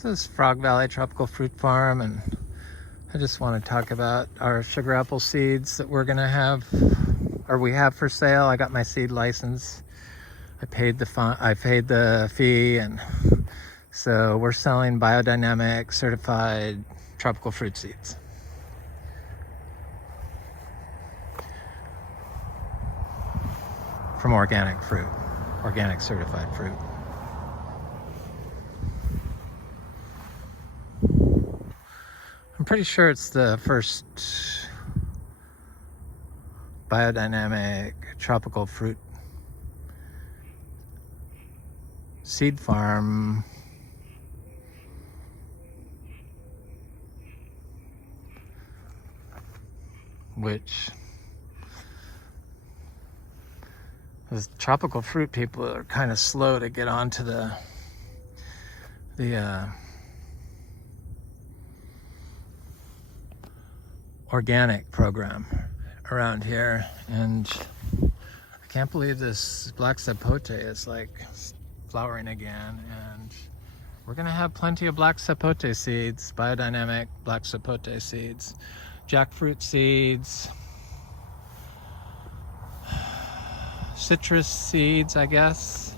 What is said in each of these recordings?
This is Frog Valley Tropical Fruit Farm, and I just want to talk about our sugar apple seeds that we're gonna have, or we have for sale. I got my seed license. I paid the fee, and so we're selling biodynamic certified tropical fruit seeds. From organic fruit, organic certified fruit. I'm pretty sure it's the first biodynamic tropical fruit seed farm which those tropical fruit people are kind of slow to get onto the organic program around here, and I can't believe this black sapote is like flowering again, and we're gonna have plenty of black sapote seeds, biodynamic black sapote seeds, jackfruit seeds, citrus seeds, I guess.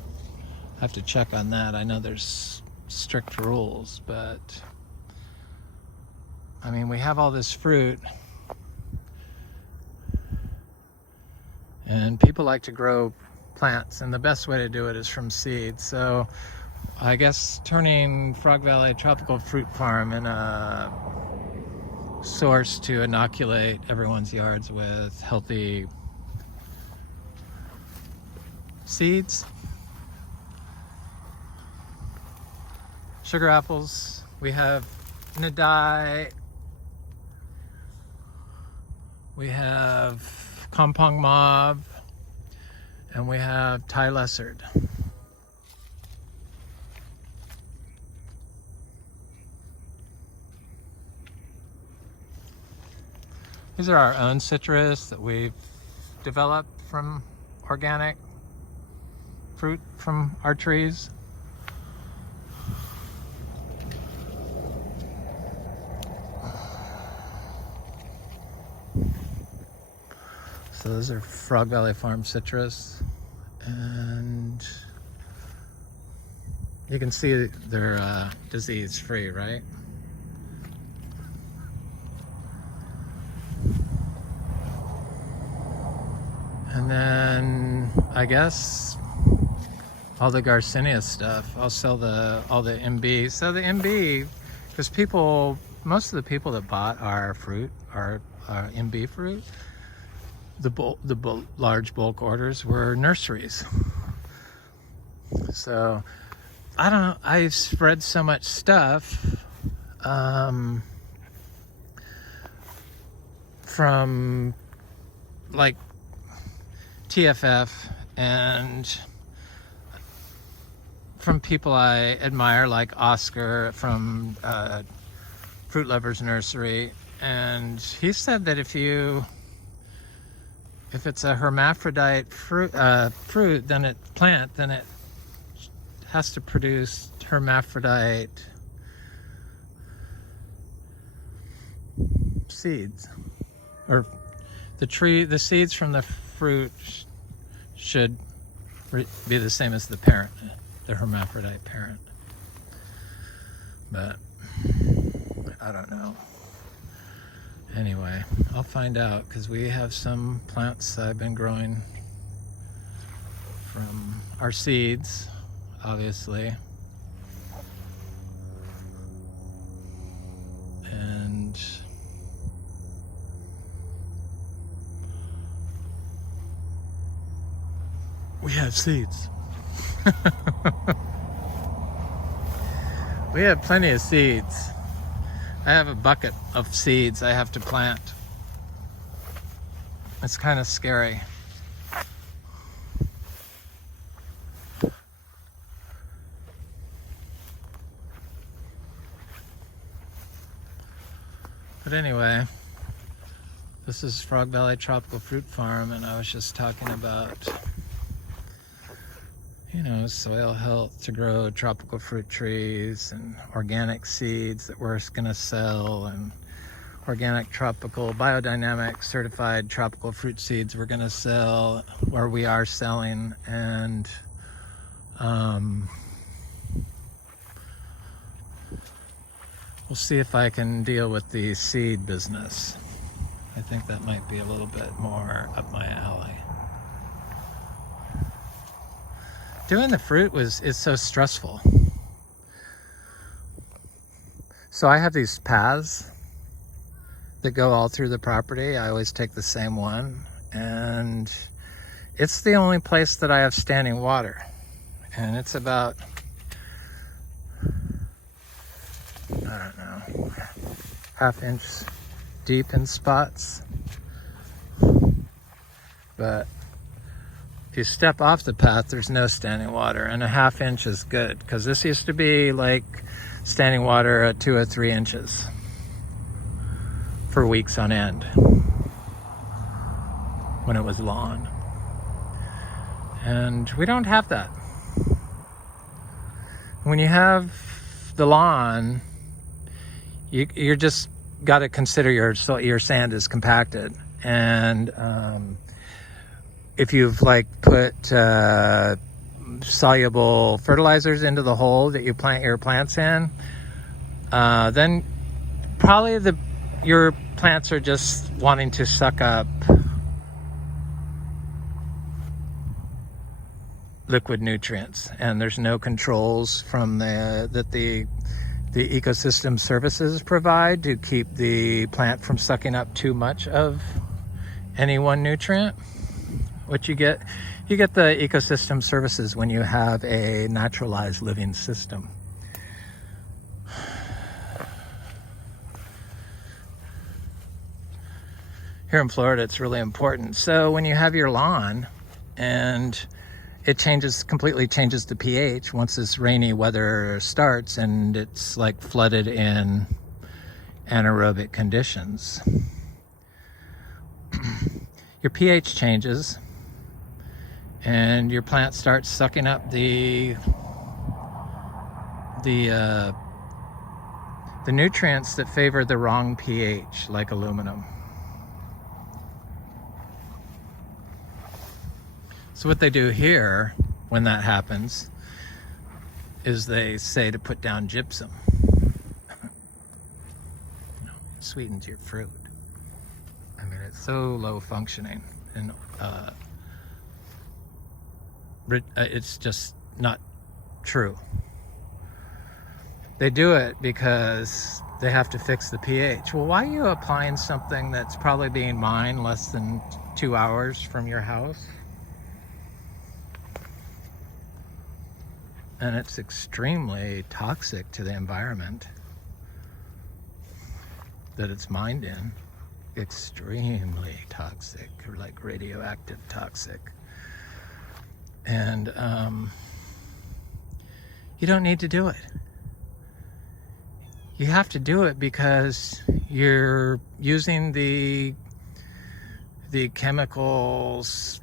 I have to check on that. I know there's strict rules, but I mean, we have all this fruit, and people like to grow plants, and the best way to do it is from seeds. So I guess turning Frog Valley Tropical Fruit Farm in a source to inoculate everyone's yards with healthy seeds. Sugar apples, we have Nadai, we have Kompong Mauve, and we have Thai Lessard. These are our own citrus that we've developed from organic fruit from our trees. So those are Frog Valley Farm citrus, and you can see they're disease free, right? And then I guess all the Garcinia stuff, I'll sell all the MB. So the MB, because most of the people that bought our fruit, our MB fruit, the large bulk orders were nurseries. So I don't know, I've read so much stuff from like TFF and from people I admire, like Oscar from Fruit Lovers Nursery, and he said that if it's a hermaphrodite fruit, then it has to produce hermaphrodite seeds, or the seeds from the fruit should be the same as the parent, the hermaphrodite parent. But I don't know. Anyway, I'll find out, because we have some plants I've been growing from our seeds, obviously. And we have seeds. We have plenty of seeds. I have a bucket of seeds I have to plant. It's kind of scary. But anyway, this is Frog Valley Tropical Fruit Farm, and I was just talking about you know, soil health to grow tropical fruit trees, and organic seeds that we're going to sell, and organic tropical biodynamic certified tropical fruit seeds we're going to sell, or we are selling. And we'll see if I can deal with the seed business. I think that might be a little bit more up my alley. Doing the fruit is so stressful. So I have these paths that go all through the property. I always take the same one, and it's the only place that I have standing water, and it's about, I don't know, ½ inch deep in spots. But if you step off the path, there's no standing water, and ½ inch is good, because this used to be like standing water at 2 or 3 inches for weeks on end when it was lawn. And we don't have that. When you have the lawn, you're just got to consider your sand is compacted. And if you've like put soluble fertilizers into the hole that you plant your plants in, then probably your plants are just wanting to suck up liquid nutrients, and there's no controls from the ecosystem services provide to keep the plant from sucking up too much of any one nutrient. What you get the ecosystem services when you have a naturalized living system. Here in Florida, it's really important. So when you have your lawn and it completely changes the pH once this rainy weather starts and it's like flooded in anaerobic conditions, your pH changes and your plant starts sucking up the nutrients that favor the wrong pH, like aluminum. So what they do here when that happens is they say to put down gypsum. It sweetens your fruit. I mean, it's so low functioning, and it's just not true. They do it because they have to fix the pH. Well, why are you applying something that's probably being mined less than 2 hours from your house? And it's extremely toxic to the environment that it's mined in. Extremely toxic, or like radioactive toxic. And you don't need to do it. You have to do it because you're using the chemicals.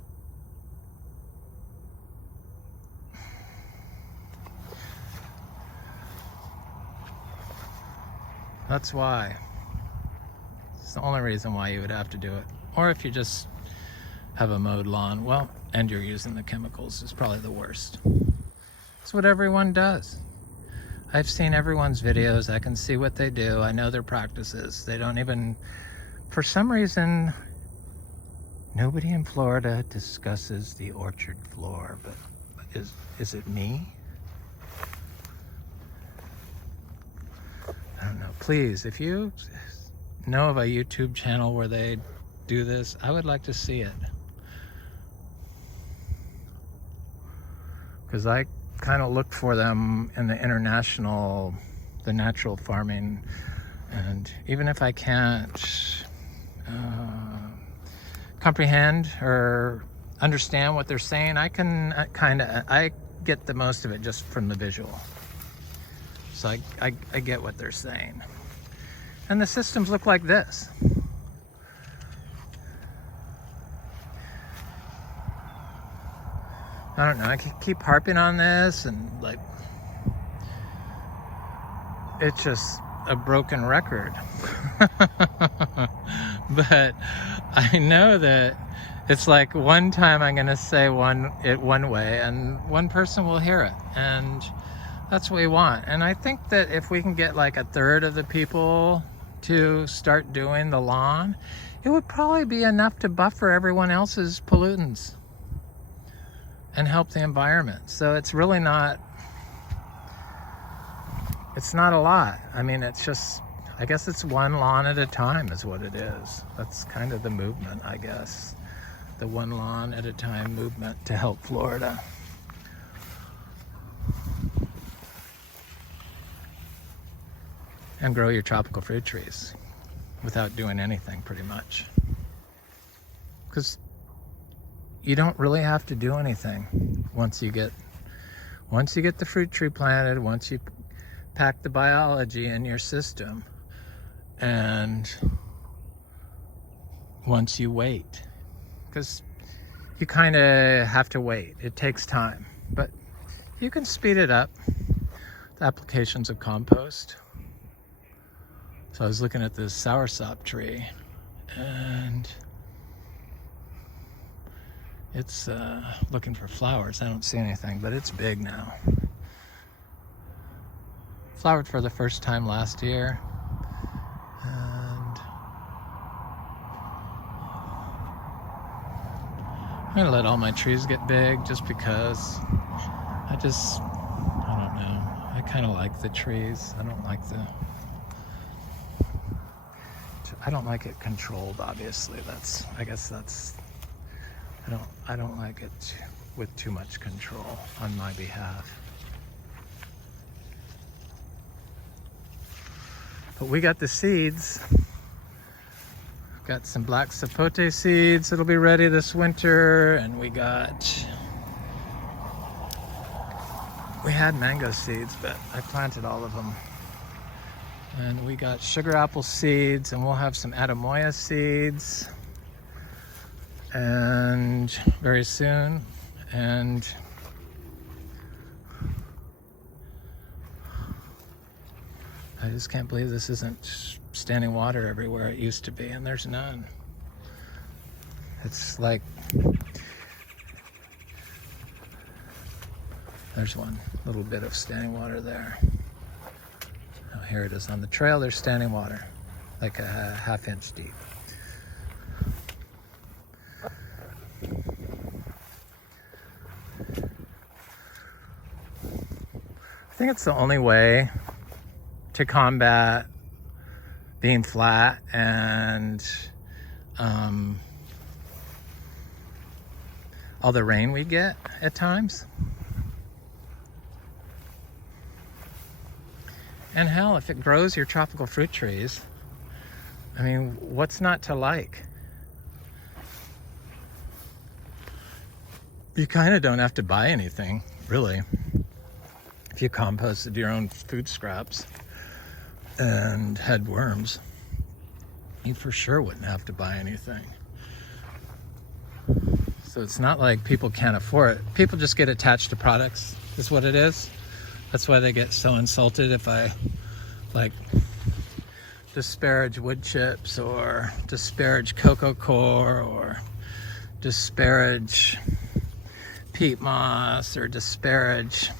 That's why. It's the only reason why you would have to do it. Or if you just have a mowed lawn, well, and you're using the chemicals, it's probably the worst. It's what everyone does. I've seen everyone's videos. I can see what they do. I know their practices. They don't even, for some reason, nobody in Florida discusses the orchard floor, but is it me? I don't know. Please, if you know of a YouTube channel where they do this, I would like to see it. Because I kind of look for them in the natural farming, and even if I can't comprehend or understand what they're saying, I can I get the most of it just from the visual. So I get what they're saying. And the systems look like this. I don't know, I can keep harping on this, and like, it's just a broken record. But I know that it's like one time I'm gonna say it one way, and one person will hear it, and that's what we want. And I think that if we can get like a third of the people to start doing the lawn, it would probably be enough to buffer everyone else's pollutants and help the environment. So it's really not, it's not a lot. I mean, it's just, I guess it's one lawn at a time is what it is. That's kind of the movement, I guess. The one lawn at a time movement to help Florida. And grow your tropical fruit trees without doing anything, pretty much. Because you don't really have to do anything once you get the fruit tree planted, once you pack the biology in your system, and once you wait. Because you kind of have to wait. It takes time, but you can speed it up. The applications of compost. So I was looking at this soursop tree, and it's looking for flowers. I don't see anything, but it's big now. Flowered for the first time last year, and I'm gonna let all my trees get big just because I don't know. I kind of like the trees. I don't like it controlled, obviously. I don't like it with too much control on my behalf. But we got the seeds. Got some black sapote seeds that'll be ready this winter, and we had mango seeds, but I planted all of them. And we got sugar apple seeds, and we'll have some Adamoya seeds and very soon. And I just can't believe this isn't standing water everywhere it used to be, and there's none. It's like, there's one little bit of standing water there. Oh, here it is on the trail. There's standing water, like a half-inch deep. I think it's the only way to combat being flat and all the rain we get at times. And hell, if it grows your tropical fruit trees, I mean, what's not to like? You kind of don't have to buy anything, really. If you composted your own food scraps and had worms, you for sure wouldn't have to buy anything. So it's not like people can't afford it. People just get attached to products, is what it is. That's why they get so insulted if I like disparage wood chips or disparage cocoa core or disparage peat moss or disparage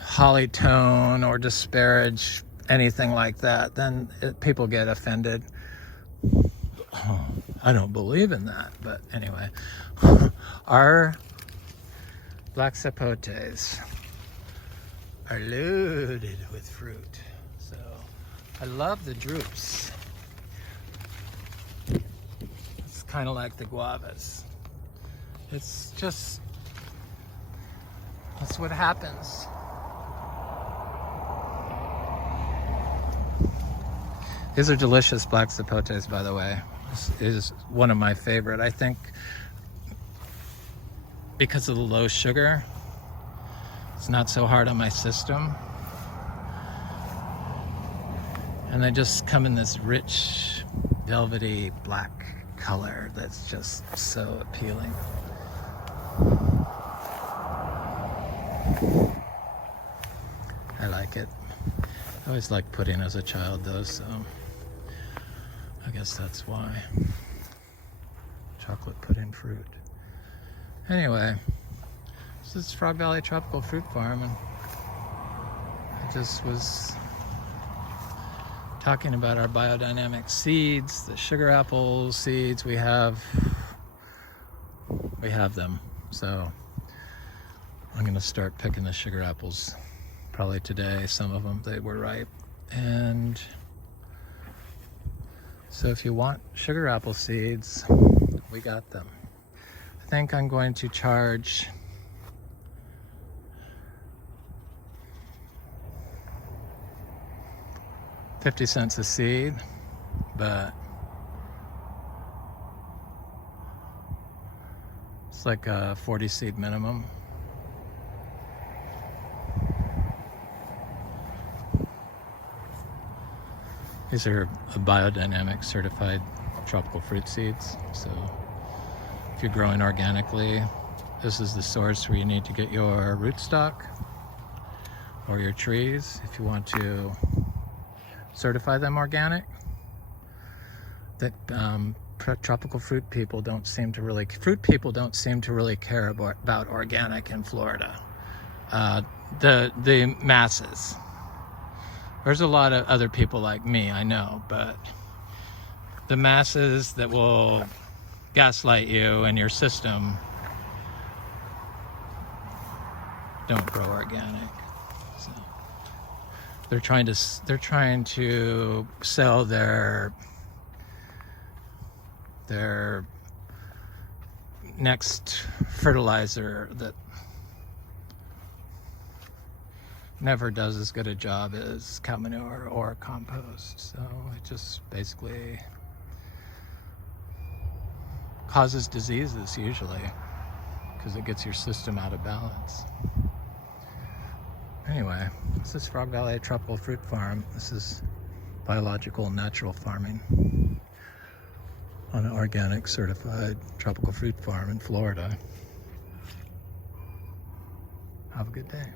holly tone or disparage anything like that. Then people get offended. I don't believe in that, but anyway. Our black sapotes are loaded with fruit. So I love the drupes. It's kind of like the guavas. It's just, that's what happens. These are delicious black sapotes, by the way. This is one of my favorite. I think because of the low sugar, it's not so hard on my system. And they just come in this rich, velvety black color that's just so appealing. I always liked pudding as a child though, so I guess that's why. Chocolate pudding fruit. Anyway, this is Frog Valley Tropical Fruit Farm, and I just was talking about our biodynamic seeds, the sugar apple seeds. We have them, so I'm gonna start picking the sugar apples probably today. Some of them, they were ripe, and so if you want sugar apple seeds, we got them. I think I'm going to charge $0.50 a seed, but it's like a 40 seed minimum. These are biodynamic certified tropical fruit seeds, so if you're growing organically, this is the source where you need to get your rootstock or your trees. If you want to certify them organic, that tropical fruit people don't seem to really care about organic in Florida. The masses. There's a lot of other people like me, I know, but the masses that will gaslight you and your system don't grow organic. So they're trying to sell their next fertilizer that never does as good a job as cow manure or compost. So it just basically causes diseases usually because it gets your system out of balance. Anyway, this is Frog Valley Tropical Fruit Farm. This is biological natural farming on an organic certified tropical fruit farm in Florida. Have a good day.